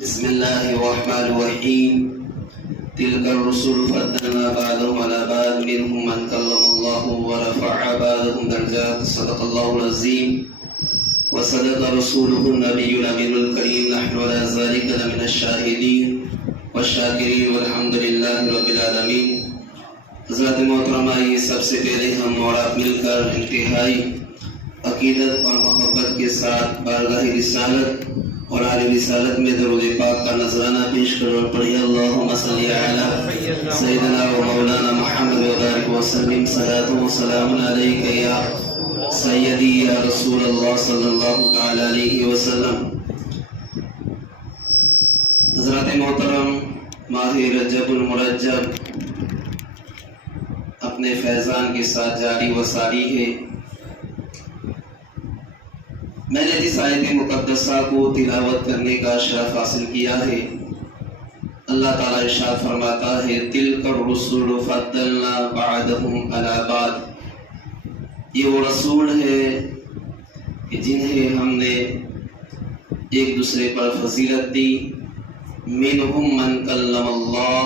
بسم الله الرحمن الرحيم. تلك الرسل فضلنا بعضهم على بعض منهم من كلم الله ورفع بعضهم درجات. صدق الله العظيم وصدق رسوله النبي الأمين الكريم. نحن على ذلك لمن الشاهدين والشاکرین والحمد للہ رب العالمین. حضرات محترمہ، یہ سب سے پہلے ہم اور آپ مل کر انتہائی عقیدت اور محبت کے ساتھ بارگاہ رسالت اور آل رسالت میں درود پاک کا نذرانہ پیش کر اور پڑھیے اللہم صلی علی سیدنا و مولانا محمد وبارک وسلم. صلاۃ و سلام علیک یا سیدی یا رسول اللہ صلی اللہ تعالی علیہ وسلم. حضرات محترم، ماہ رجب المرجب اپنے فیضان کے ساتھ جاری و ساری ہے. میں نے جس آیت مقدسہ کو تلاوت کرنے کا شرف حاصل کیا ہے، اللہ تعالیٰ ارشاد فرماتا ہے تلک الرسل فضلنا بعضهم علی بعض. یہ وہ رسول ہے کہ جنہیں ہم نے ایک دوسرے پر فضیلت دی. منہم من کلم اللہ،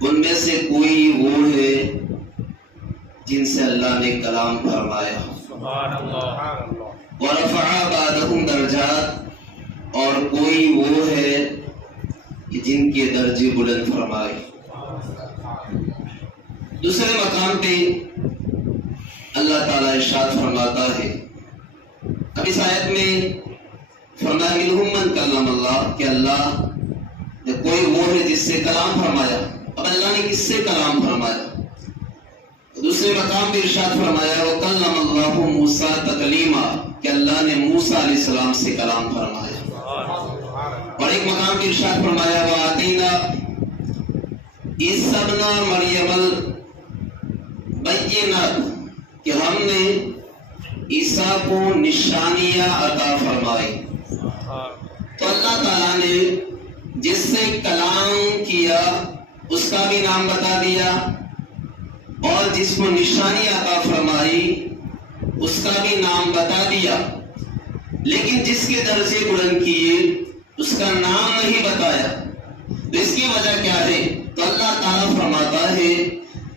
ان میں سے کوئی وہ ہے جن سے اللہ نے کلام فرمایا. ورفع بعضهم درجات، اور کوئی وہ ہے جن کے درجے بلند فرمائے. دوسرے مقام پہ اللہ تعالیٰ ارشاد فرماتا ہے، اب اس آیت میں فرمایا منہم من کلم اللہ، کہ اللہ کوئی وہ ہے جس سے کلام فرمایا. اب اللہ نے کس سے کلام فرمایا؟ دوسرے مقام پہ ارشاد فرمایا وَكَلَّمَ اللَّهُ مُوسَىٰ تَكْلِيمًا، کہ اللہ نے موسیٰ علیہ السلام سے کلام فرمایا. اور ایک مقام پہ ارشاد فرمایا وَآتَيْنَا عِیسَىٰ ابْنَ مَرْیَمَ الْبَیِّنَاتِ، کہ ہم نے عیسیٰ کو نشانیاں عطا فرمائی. تو اللہ تعالیٰ نے جس سے کلام کیا اس کا بھی نام بتا دیا، اور جس کو نشانی عطا فرمائی اس کا بھی نام بتا دیا، لیکن جس کے درجے بلند کیے اس کا نام نہیں بتایا. تو اس کی وجہ کیا ہے؟ تو اللہ تعالیٰ فرماتا ہے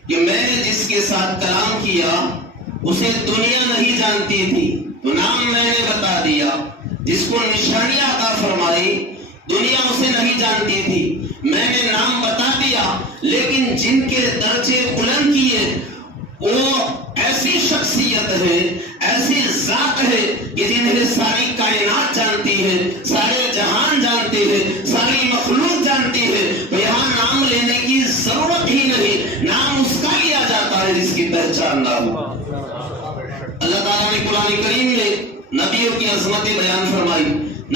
کہ میں نے جس کے ساتھ کلام کیا اسے دنیا نہیں جانتی تھی، تو نام میں نے بتا دیا. جس کو نشانیاں عطا فرمائی دنیا اسے نہیں جانتی تھی، میں نے نام بتا دیا. لیکن جن کے درجے بلند کیے وہ ایسی شخصیت ہے، ایسی ذات ہے کہ جنہیں ساری کائنات جانتی ہے، سارے جہان جانتے ہیں، ساری مخلوق جانتی ہے. تو یہاں نام لینے کی ضرورت ہی نہیں، نام اس کا لیا جاتا ہے جس کی پہچان نہ ہو. اللہ تعالیٰ نے قرآن کریم میں نبیوں کی عظمتیں بیان فرمائی،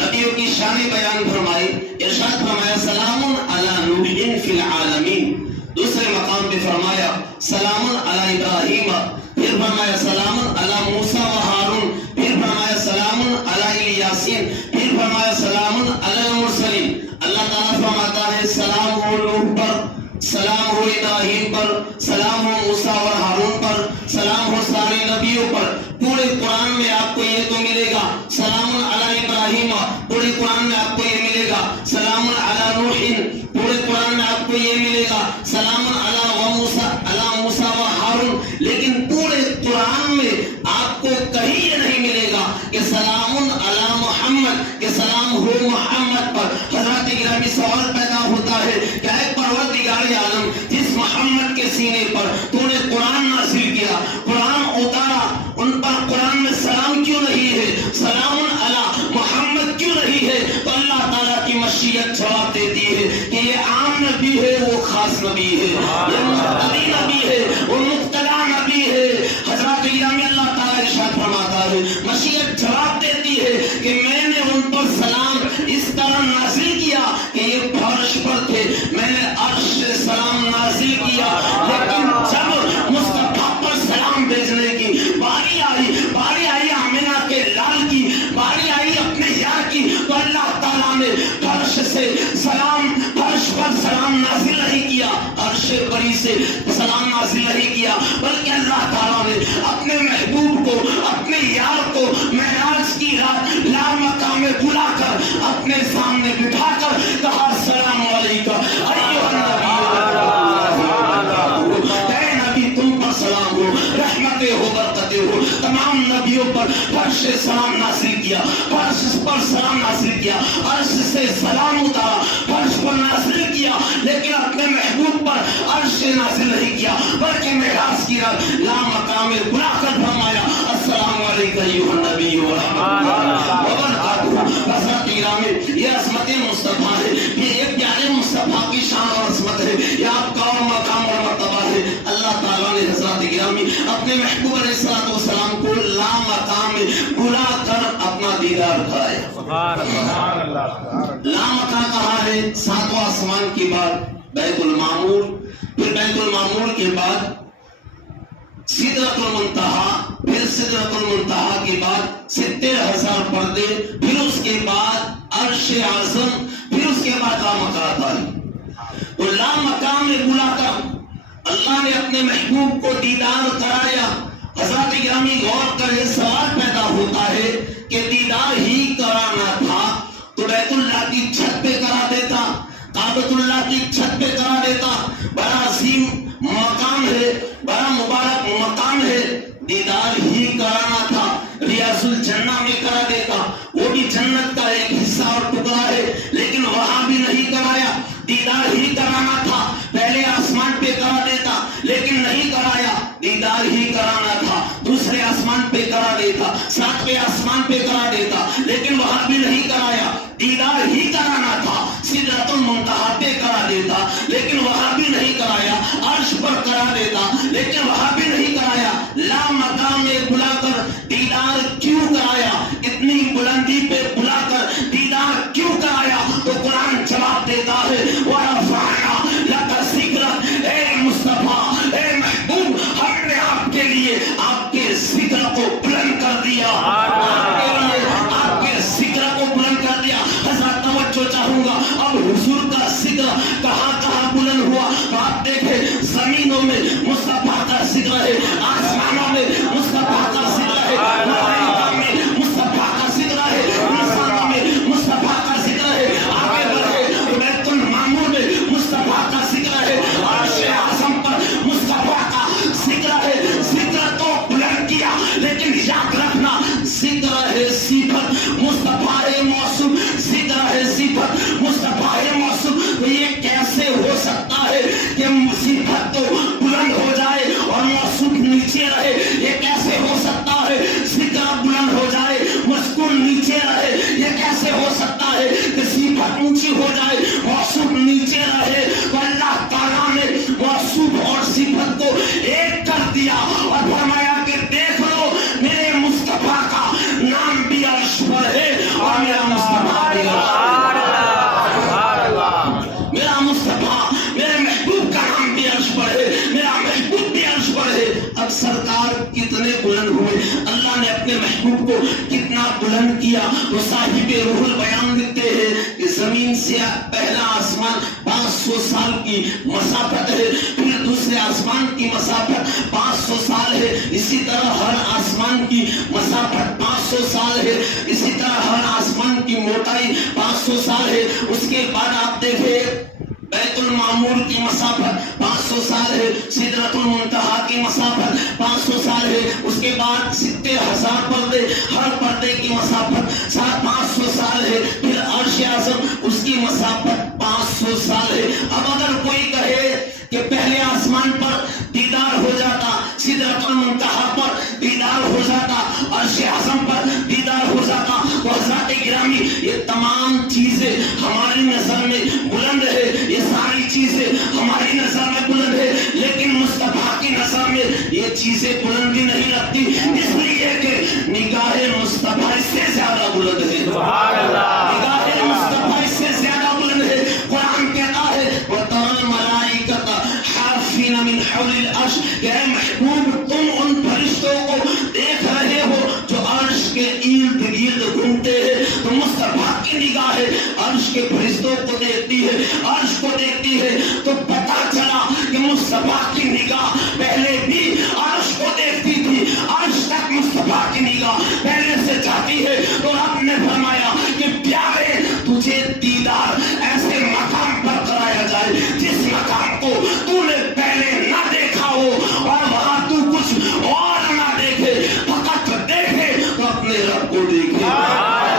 نبیوں کی شانیں بیان فرمائی. ارشاد فرمایا سلام علی نوح فی العالمین. دوسرے مقام پہ فرمایا سلام علی ابراہیم، پھر فرمایا سلام علی موسیٰ و ہارون، پھر فرمایا سلام علی یاسین، پھر فرمایا سلام علی المرسلین. اللہ تعالیٰ فرماتا ہے سلام ہو نوح پر، سلام ہو ابراہیم پر، سلام ہو موسیٰ و ہارون پر، سلام ہو سارے نبیوں پر. پورے قرآن میں آپ کو یہ تو ملے گا سلام علی ابراہیم، پورے قرآن میں آپ کو یہ ملے گا سلام علی نوح، پورے قرآن میں آپ کو یہ ملے گا سلام علی موسیٰ و ہارون. لیکن پورے قرآن میں آپ کو کہیں یہ نہیں ملے گا کہ سلام علی محمد، کہ سلام ہو محمد پر. حضرات گرامی سوال پیدا ہوتا ہے کہ اے پروردگار عالم، جس محمد کے سینے پر تو نے قرآن نازل کیا، قرآن اتارا، ان پر قرآن میں سلام کیوں نہیں ہے، سلام علی محمد کیوں نہیں ہے؟ تو اللہ تعالیٰ کی مشیت جواب دیتی ہے کہ یہ عام نبی ہے، وہ خاص نبی ہے، یہ مقتدی نبی ہے، وہ مقتدا نبی ہے. حضرات گرامی اللہ تعالیٰ ارشاد فرماتا ہے، مشیت جواب دیتی ہے کہ میں نے ان پر سلام اس طرح نازل کیا کہ یہ فرش پر تھے، میں نے عرش سے سلام نازل کیا. لیکن جب مصطفیٰ پر سلام بھیجنے کی باری آئی آمینہ کے لال کی، باری آئی اپنے یار کی، تو اللہ تعالیٰ نے فرش سے سلام، فرش عرش پر سلام نازل نہیں کیا، عرش بری سے سلام نازل نہیں کیا، بلکہ اللہ تعالیٰ نے اپنے محبوب کو، اپنے یار کو معراج کی رات لامقام میں بلا کر اپنے سامنے بٹھا کر کہا السلام علیکم ایھا النبی، اے نبی تم پر سلام ہو، رحمتیں ہو، برکتیں ہو، تمام نبیوں پر فرش سلام نازل کیا، فرش پر سلام نازل کیا، عرش سے سلام اتارا، فرش پر نازل کیا، لیکن اپنے محبوب پر عرش نازل نہیں کیا، بلکہ معراج کی رات لامقام میں بلا کر فرمایا السلام علیکم ایھا النبی ورحمۃ اللہ وبرکاتہ۔ حضرات گرامی، یہ عظمت مصطفیٰ ہے، یہ ایک پیارے مصطفیٰ کی شان اور عظمت ہے، یہ آپ کا اور مقام اور مرتبہ ہے۔ اللہ تعالیٰ نے حضرات گرامی اپنے محبوب علیہ الصلوۃ والسلام کو لامقام میں بلا کر اپنا دیدار کرایا۔ لامقام کہا ہے؟ ساتواں آسمان کے بعد بیت المعمور، پھر بیت المعمور کے بعد سدرۃ المنتہا، پھر سدرۃ المنتہا کے بعد 70,000 پردے، پھر اس کے بعد عرش اعظم، پھر اس کے بعد لامقام آئی۔ تو لامقام میں بلا کر اللہ نے اپنے محبوب کو دیدار کرایا۔ حضرات گرامی غور کر یہ سوال پیدا ہوتا ہے کہ دیدار ہی کرانا تھا تو بیت اللہ کی چھت پہ کرا دیتا، کعبۃ اللہ کی چھت پہ کرا دیتا، بڑا عظیم مقام ہے، بڑا مبارک مقام ہے، دیدار ہی کرانا تھا ریاض الجنہ میں کرا دیتا، وہ بھی جنت کا ایک حصہ اور ٹکڑا ہے، لیکن وہاں بھی نہیں کرایا، دیدار ہی کرانا تھا، پہلے آسمان پہ کرا دیتا لیکن نہیں کرایا، دیدار ہی کرانا تھا، دوسرے آسمان پہ کرا دیتا، ساتویں آسمان پہ کرا دیتا، لیکن وہاں بھی نہیں کرایا، دیدار ہی کرانا تھا، سدرۃ المنتہا پہ کرا دیتا لیکن وہاں بھی نہیں کرایا، عرش پر کرا دیتا لیکن وہاں بھی نہیں کرایا، لامقام میں بلا کر دیدار کیوں کرایا؟ اتنی بلندی پہ بلا کر دیدار کیوں کرایا؟ تو قرآن جواب دیتا ہے وَرَفَعْنَا لَكَ ذِكْرَكَ، اے مصطفیٰ، اے محبوب، ہم نے آپ کے لیے آپ کے ذکر کو بلند کر دیا، آپ کے ذکر کو بلند کر دیا۔ حضرات توجہ چاہوں گا، اب حضور کا ذکر کہاں کہاں بلند ہوا؟ آپ دیکھیں زمینوں میں مصطفیٰ کا ذکر ہے، آسمانوں میں مصطفیٰ کا ذکر ہے، ملائکہ میں مصطفیٰ کا ذکر ہے، انسانوں میں مصطفیٰ کا ذکر ہے، آگے بڑھے بیت المعمور میں مصطفیٰ کا ذکر ہے، عرش اعظم پر مصطفیٰ کا ذکر ہے۔ ذکر تو بلند کیا لیکن یاد رکھنا ذکر ہے صفت، مصطفیٰ ہے موصوف، ذکر ہے صفت، مصطفیٰ ہے موصوف، تو یہ کیسے ہو سکتا ہے کہ صفت تو بلند ہو جائے اور موصوف نیچے رہے؟ یہ کیسے ہو سکتا ہے؟ ذکر بلند ہو جائے مذکور نیچے رہے، یہ کیسے ہو سکتا ہے کہ صفت اونچی ہو جائے موصوف نیچے رہے؟ تو اللہ تعالیٰ نے موصوف اور صفت کو ایک کر دیا اور فرمایا کہ دیکھ لو میرے مصطفیٰ کا نام بھی عرش پر ہے اور میرا مصطفیٰ بھی میرا مصطفیٰ، میرے محبوب کا نام بھی عرش پر ہے، میرا محبوب بھی عرش پر ہے۔ اب سرکار کتنے بلند ہوئے، اللہ نے اپنے محبوب کو کتنا بلند کیا۔ تو صاحب روح البیان لکھتے ہیں کہ زمین سے پہلا آسمان 500 سال کی مسافت ہے، پھر دوسرے آسمان کی مسافت 500 سال ہے، اسی طرح ہر آسمان کی مسافت 500 سال ہے، اسی طرح ہر آسمان کی موٹائی 500 سال ہے۔ اس کے بعد آپ دیکھیں بیت المعمور کی مسافت 500 سال ہے، سدرۃ المنتہا کی مسافت 500 سال ہے، اس کے بعد 70,000 پردے، ہر پردے کی مسافت 500 سال ہے، پھر عرش اعظم اس کی مسافت 500 سال ہے۔ اب اگر کوئی کہے کہ پہلے آسمان پر دیدار ہو جاتا، سدرۃ المنتہا پر دیدار ہو جاتا، عرش اعظم پر دیدار ہو جاتا، تو حضرات گرامی یہ تمام چیزیں ہماری نظر میں بلند ہے، یہ ساری چیزیں ہماری نظر میں بلند ہے، لیکن مصطفیٰ کی نظر میں یہ چیزیں بلندی نہیں رکھتی، اس لیے کہ نگاہ مصطفیٰ اس سے زیادہ بلند ہے، نگاہ مصطفیٰ اس سے زیادہ بلند ہے۔ قرآن کہتا ہے وَتَرَى الْمَلَائِكَةَ حَافِّينَ مِنْ حَوْلِ الْعَرْشِ، کہ اے محبوب تم ان فرشتوں کو دیکھ رہے ہو جو عرش کے ارد گرد گھومتے ہیں، تو مصطفیٰ کی نگاہ عرش کے فرشتوں کو دیکھتی ہے, عرش کو دیکھتی ہے, تو پتا چلا کہ مصطفیٰ کی نگاہ پہلے بھی عرش کو دیکھتی تھی, عرش تک مصطفیٰ کی نگاہ پہلے سے جاتی ہے. تو رب نے فرمایا کہ پیارے تجھے دیدار ایسے مقام پر کرایا جائے جس مقام کو تو نے پہلے نہ دیکھا ہو, اور وہاں تو کچھ اور نہ دیکھے, فقط دیکھے تو اپنے رب کو دیکھے, اپنے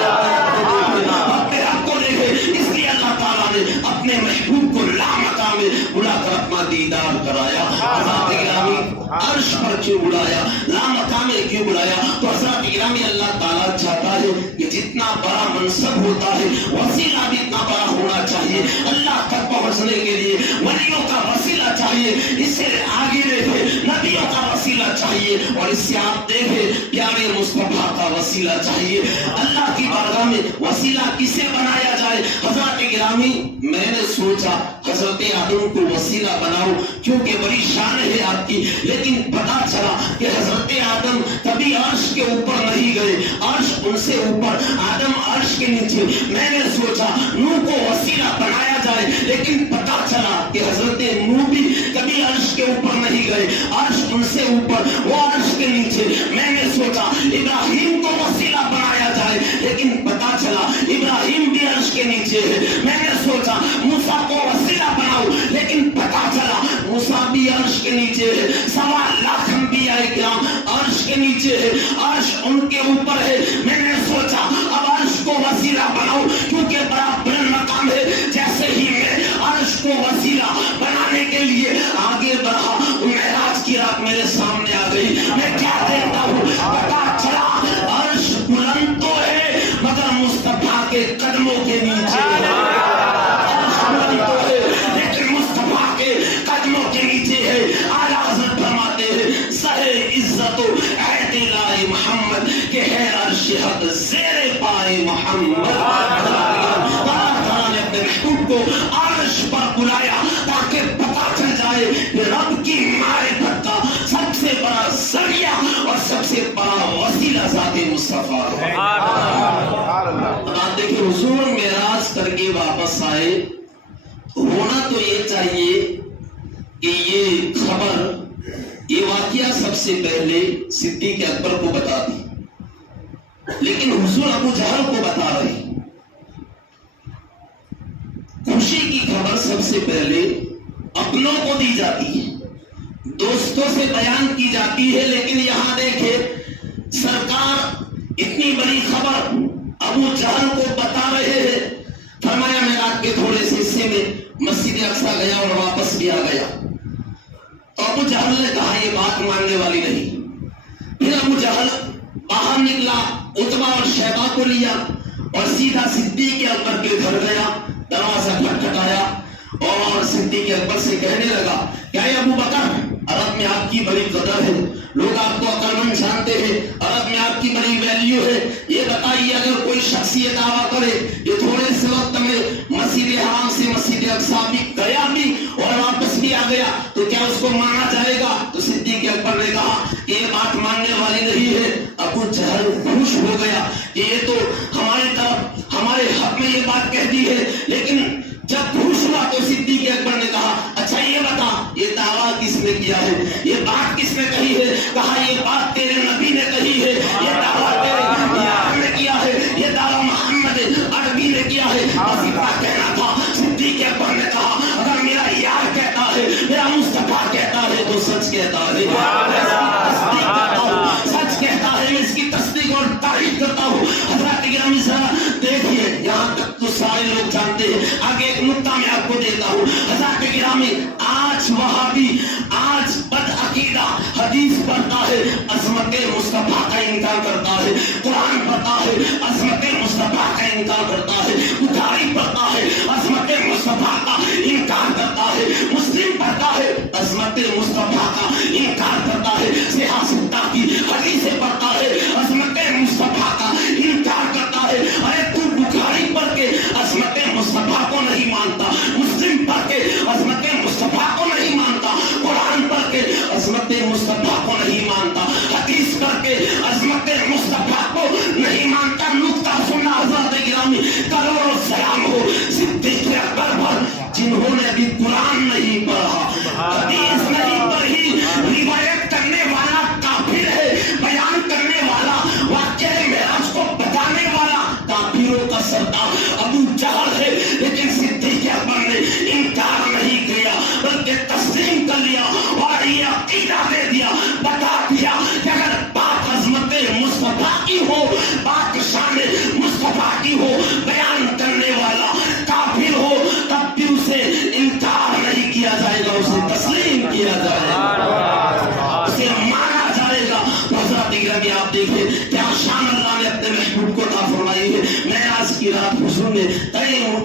رب کو دیکھے. اس لیے اللہ تعالیٰ نے اپنے محبوب کو لامقام میں بلا کر اپنا دیدار کرایا. حضرات گرامی عرش پر کیوں بلایا, لامقام میں کیوں بلایا؟ تو حضرات گرامی اللہ تعالیٰ چاہتا ہے کہ جتنا بڑا منصب ہوتا ہے وسیلہ بھی اتنا بڑا ہونا چاہیے. اللہ تک پہنچنے کے لیے ولیوں کا وسیلہ چاہیے, اس سے آگے دیکھے نبیوں کا وسیلہ چاہیے, اور اس سے آپ دیکھے پیارے مصطفیٰ کا وسیلہ چاہیے. اللہ کی بارگاہ میں وسیلہ کسے بنایا جائے؟ حضرات گرامی میں نے سوچا حضرت آدم کو وسیلہ بناؤ کیونکہ بڑی شان ہے آپ کی, لیکن پتا چلا کہ حضرت آدم کبھی عرش کے اوپر نہیں گئے, عرش ان سے اوپر, آدم عرش کے نیچے. میں نے سوچا نوح کو وسیلہ بنایا جائے, لیکن پتا چلا کہ حضرت نوح بھی کبھی عرش کے اوپر نہیں گئے, عرش ان سے اوپر, وہ عرش کے نیچے. میں نے سوچا ابراہیم کو وسیلہ بنایا جائے, لیکن پتا چلا ابراہیم بھی عرش کے نیچے ہے. میں نے سوچا موسیٰ کو وسیلہ بناؤ, لیکن پتا چلا موسیٰ بھی عرش کے نیچے ہے. 1.25 لاکھ انبیاء کرام عرش کے نیچے ہے, عرش ان کے اوپر ہے. میں نے سوچا اب عرش کو وسیلہ بناؤ کیونکہ بڑا بلند مقام ہے. جیسے ہی میں عرش کو وسیلہ بنانے کے لیے آگے بڑھا, معراج کی رات میرے سامنے آ گئی. میں کیا دیکھتا ہوں, پتا چلا عرش بلند تو ہے مگر مصطفیٰ کے قدموں کے نیچے ہے. عرش بلند تو ہے لیکن مصطفیٰ کے قدموں کے نیچے ہے. اعلیٰ حضرت فرماتے ہیں سہے عزت و عہد الہی محمد کہ ہے عرش حق زیر پائے محمد. اللہ تعالیٰ نے اپنے محبوب کو عرش پر بلایا تاکہ پتا چل جائے کہ رب کی معرفت کا سب سے بڑا ذریعہ اور سب سے بڑا وسیلہ ذات مصطفیٰ ہے. اب آپ دیکھیں حضور معراج کر کے واپس آئے, ہونا تو یہ چاہیے کہ یہ خبر, یہ واقعہ سب سے پہلے صدیق اکبر کو بتا دی, لیکن حضور ابو جہل کو بتا رہے. خوشی کی خبر سب سے پہلے اپنوں کو دی جاتی ہے, دوستوں سے بیان کی جاتی ہے, لیکن یہاں دیکھیں سرکار اتنی بڑی خبر ابو جہل کو بتا رہے ہیں. فرمایا میں رات کے تھوڑے سے حصے میں مسجد اقصی گیا اور واپس بھی آ گیا. تو ابو جہل نے کہا یہ بات ماننے والی نہیں. پھر ابو جہل باہر نکلا, عتبہ اور شیبہ کو لیا اور سیدھا صدیق اکبر کے گھر گیا. دروازہ کھٹکھٹایا اور صدیق اکبر سے کہنے لگا کیا یہ ابو بکر, عرب میں آپ کی بڑی قدر ہے, لوگ آپ کو عقلمند جانتے ہیں, عرب میں آپ کی بڑی ویلیو ہے. یہ بتائیے اگر کوئی شخص یہ دعویٰ کرے یہ تھوڑے سے وقت میں مسجد حرام سے مسجد اقصی بھی گیا بھی اور واپس بھی آ گیا تو کیا اس کو مانا جائے گا؟ تو صدیق اکبر نے کہا کہ یہ بات ماننے والی نہیں ہے. ابو جہل خوش ہو گیا کہ یہ تو ہماری طرف ہمارے حق میں یہ بات کہہ دی ہے, لیکن جب خوش ہوا تو صدیق اکبر نے کہا اچھا یہ بتا یہ دعویٰ کس نے کیا ہے, یہ بات کس نے کہی ہے؟ کہا یہ بات تیرے نبی نے کہی ہے, یہ دعویٰ تیرے یار نے کیا ہے, یہ دعویٰ محمد عربی نے کیا ہے. بس اتنا کہنا تھا. صدیق اکبر نے کہا اگر میرا یار کہتا ہے, میرا مصطفیٰ کہتا ہے تو سچ کہتا ہے, سچ کہتا ہے, اس کی تصدیق اور تعریف کرتا ہوں. حضرات گرامی ذرا دیکھیے, یہاں تک تو سارے لوگ جانتے ہیں. آگے ایک نقطہ میں آپ کو دیتا ہوں. حضرات گرامی آج وہابی, آج بد عقیدہ حدیث پڑھتا ہے عظمت مصطفیٰ کا انکار کرتا ہے, قرآن پڑھتا ہے عظمت مصطفیٰ کا انکار کرتا ہے, بخاری پڑھتا ہے عظمت مصطفیٰ کا انکار کرتا ہے, مسلم پڑھتا ہے عظمت مصطفیٰ کا انکار کرتا ہے, صحیح ستہ کی حدیثیں پڑھتا ہے عظمت مصطفیٰ کا انکار کرتا ہے. ارے تو بخاری پڑھ کے عظمت مصطفیٰ کو نہیں مانتا, مسلم پڑھ کے عظمت مصطفیٰ کو نہیں مانتا, قرآن پڑھ کے عظمت مصطفیٰ کو نہیں مانتا, حدیث پڑھ کے عظمت مصطفیٰ کو نہیں مانتا. نقطہ سننا حضرات گرامی, کروڑوں سلام ہو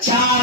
4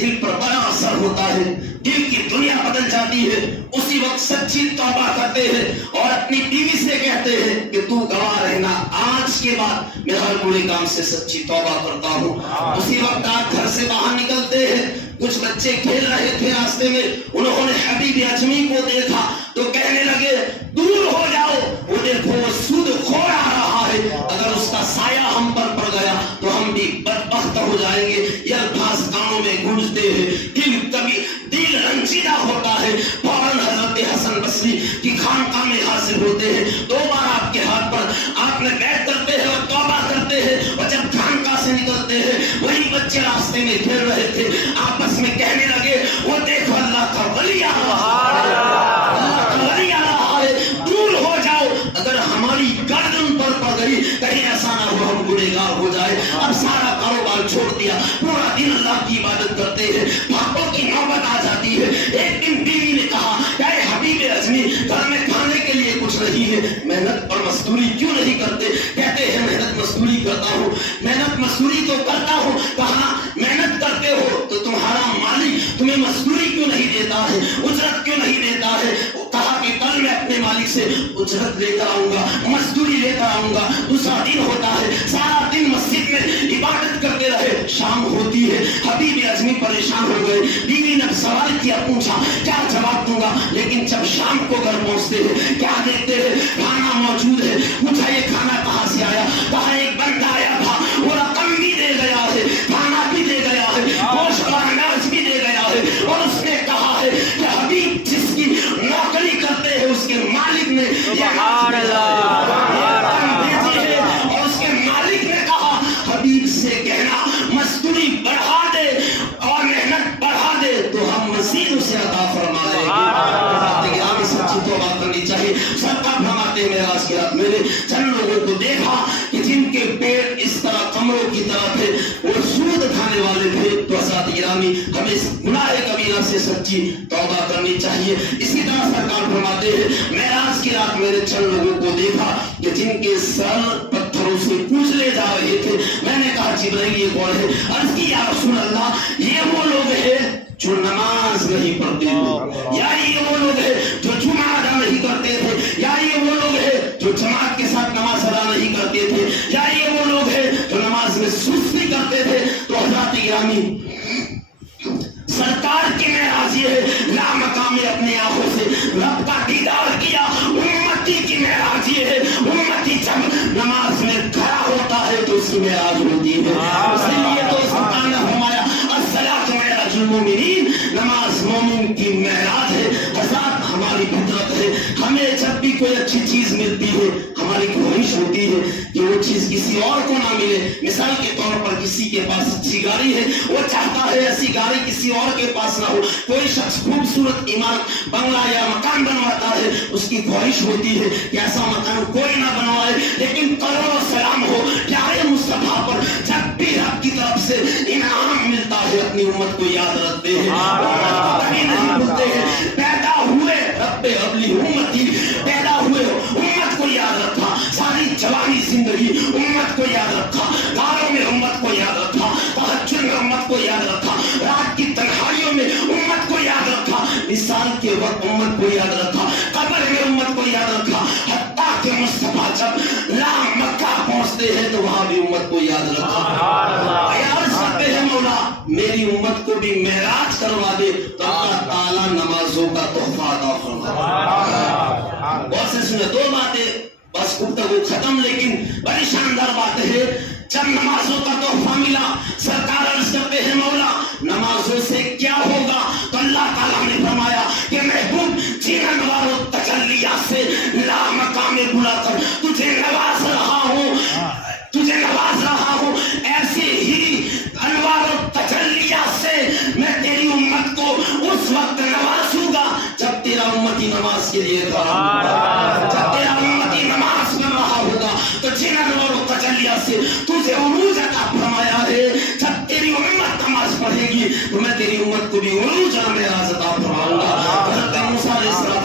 دل پر بڑا اثر ہوتا ہے، دل کی دنیا بدل جاتی ہے. اسی وقت سچی توبہ کرتے ہیں اور اپنی بیوی سے کہتے ہیں کہ تو گواہ رہنا، آج کے بعد میں ہر برے کام سے سچی توبہ کرتا ہوں. اسی وقت آپ گھر سے باہر نکلتے ہیں، کچھ بچے کھیل رہے تھے راستے میں، انہوں نے حبیب اعظمی کو دیکھا تو کہنے لگے دور ہو جاؤ، وہ دیکھو وہ سود خور آ رہا ہے، اگر اس کا سایہ ہم پر پڑ گیا تو ہم بھی بدبخت ہو جائیں گے. یہ الفاظ کانوں میں گونجتے ہیں، دل رنجیدہ ہوتا ہے. فوراً حضرت حسن بصری کی خانقاہ میں حاضر ہوتے ہیں، 2 بار آپ کے ہاتھ پر آپ نے بیعت کرتے ہیں اور توبہ کرتے ہیں. اور جب خانقاہ سے نکلتے ہیں وہی بچے راستے میں کھیل رہے تھے، آپس میں کہنے لگے وہ دیکھو اللہ کا ولی آ رہا ہے، اللہ کا ولی آ رہا ہے، دور ہو جاؤ. اگر ہماری گردن پر پڑ گئی کہیں ایسا نہ ہو ہم گنہگار ہو جائے. اب سارا کاروبار چھوڑ دیا، پورا دن اللہ کی عبادت کرتے ہیں. پاپوں کی نوبت آ جاتی ہے. ایک دن بیوی نے کہا اے حبیب اعظمی، گھر میں کھانے کے لیے کچھ نہیں ہے، محنت اور مزدوری کیوں نہیں کرتے؟ کہتے ہیں محنت مزدوری کرتا ہوں. محنت مزدوری تو کرتا ہوں. کہا محنت کرتے ہو تو تمہارا مالک تمہیں مزدوری کیوں نہیں دیتا ہے، اجرت کیوں نہیں دیتا ہے؟ کہا کہ کل میں اپنے مالک سے اجرت لے کر آؤں گا، مزدوری لے کر آؤں گا. دوسرا دن ہوتا ہے، سارا دن مسجد میں عبادت کرتے رہے. شام ہوتی ہے، حبیب اعظمی پریشان ہو گئے. بیوی نے سوال کیا، پوچھا کیا جواب دوں گا، لیکن جب شام کو گھر پہنچتے ہیں کیا دیکھتے ہیں؟ کھانا موجود ہے. پوچھا یہ کھانا کہاں سے آیا؟ کہا ایک بندہ آیا تھا، وہ رقم بھی دے گیا ہے، کھانا بھی دے گیا ہے، گوشت اور اناج بھی دے گیا ہے، اور اس نے کہا ہے کہ حبیب جس کی نوکری کرتے ہیں اس کے مالک نے سبحان اللہ بھیجی ہے. اور اس کے مالک نے کہا حبیب سے کہنا مزدوری بڑھا دے اور محنت بڑھا دے تو ہم مزید اسے عطا فرما دیں گے. ہمیں سچی توبہ کرنی چاہیے. سرکار فرماتے ہیں معراج کی رات میں نے چند لوگوں کو دیکھا کہ جن کے پیٹ اس طرح کمروں کی طرح تھے، وہ سود کھانے والے تھے. تو حضرات گرامی، ہمیں اس گناہ کبیرہ سے سچی توبہ کرنی چاہیے. اسی طرح سرکار فرماتے ہیں معراج کی رات میں نے چند لوگوں کو دیکھا کہ جن کے سر پتھروں سے کچلے جا رہے تھے. میں نے کہا جبرائیل یہ کون ہے؟ عرض کی یا رسول اللہ یہ وہ لوگ ہیں جو نماز نہیں پڑھتے تھے، یا یہ وہ لوگ ہیں جو جمعہ ادا نہیں کرتے تھے، یا یہ وہ لوگ ہیں جو جماعت کے ساتھ نماز ادا نہیں کرتے تھے، یا یہ وہ لوگ ہیں جو نماز میں سستی کرتے تھے. تو حضرات گرامی، سرکار کی معراج یہ ہے، لا مقام میں اپنے آنکھوں سے رب کا دیدار کیا. امتی کی معراج یہ ہے، امتی جب نماز میں کھڑا ہوتا ہے تو اس کی معراج ہوتی ہے. اس لیے تو سرکار نے فرمایا الصلاۃ معراج المومنین، نماز مومن کی معراج ہے. حضرات ہماری فطرت ہے، ہمیں جب بھی کوئی اچھی چیز ملتی ہے ہماری خواہش ہوتی ہے کہ وہ چیز کسی اور کو نہ ملے. مثال کے طور پر کسی کے پاس اچھی گاڑی ہے، وہ چاہتا ہے ایسی گاڑی کسی اور کے پاس نہ ہو. کوئی شخص خوبصورت عمارت بنگلہ یا مکان بنواتا ہے، اس کی خواہش ہوتی ہے کہ ایسا مکان کوئی نہ بنوائے. لیکن کروڑوں سلام ہو پیارے مصطفیٰ پر، جب بھی رب کی طرف سے انعام ملتا ہے اپنی امت کو یاد رکھتے ہیں، کبھی نہیں بھولتے ہیں. پیدا ہوئے رب ابلی امتی، پیدا ہوئے امت کو یاد رکھا، ساری جوانی زندگی امت کو یاد رکھا، داروں میں امت کو یاد رکھا، تہجد میں امت کو یاد رکھا، رات کی تنہائیوں میں امت کو یاد رکھا، وصال کے وقت امت کو یاد رکھا، قبر میں امت کو یاد رکھا. حتیٰ کہ مصطفیٰ جب لا مکہ پہنچتے ہیں تو وہاں بھی امت کو یاد رکھا. عرض کرتے ہیں مولا میری امت کو بھی معراج کروا دے تو اللہ تعالیٰ نمازوں کا تحفہ عطا فرما. بہت سے سنے 2 باتیں بس گفتگو ختم، لیکن بڑی شاندار بات ہے. جب نمازوں کا تحفہ ملا، سرکار عرض کرتے ہیں مولا نمازوں سے کیا ہوگا؟ تو اللہ تعالیٰ نے فرمایا کہ محبوب جن انوار و تجلیات سے لا مقام میں بلا کر تجھے نواز رہا ہوں، تجھے نواز رہا ہوں، ایسے ہی انوار و تجلیات سے میں تیری امت کو اس وقت نوازوں گا جب تیرا امتی نماز کے لیے جب تیرا امتی نماز میں رہا ہوگا. تو جن انوار و تجلیات سے تجھے عروج عطا فرمایا ہے، جب تیری امت نماز پڑھے گی تو میں تیری امت کو بھی عروج اور معراج عطا فرماؤں گا. حضرت موسیٰ علیہ السلام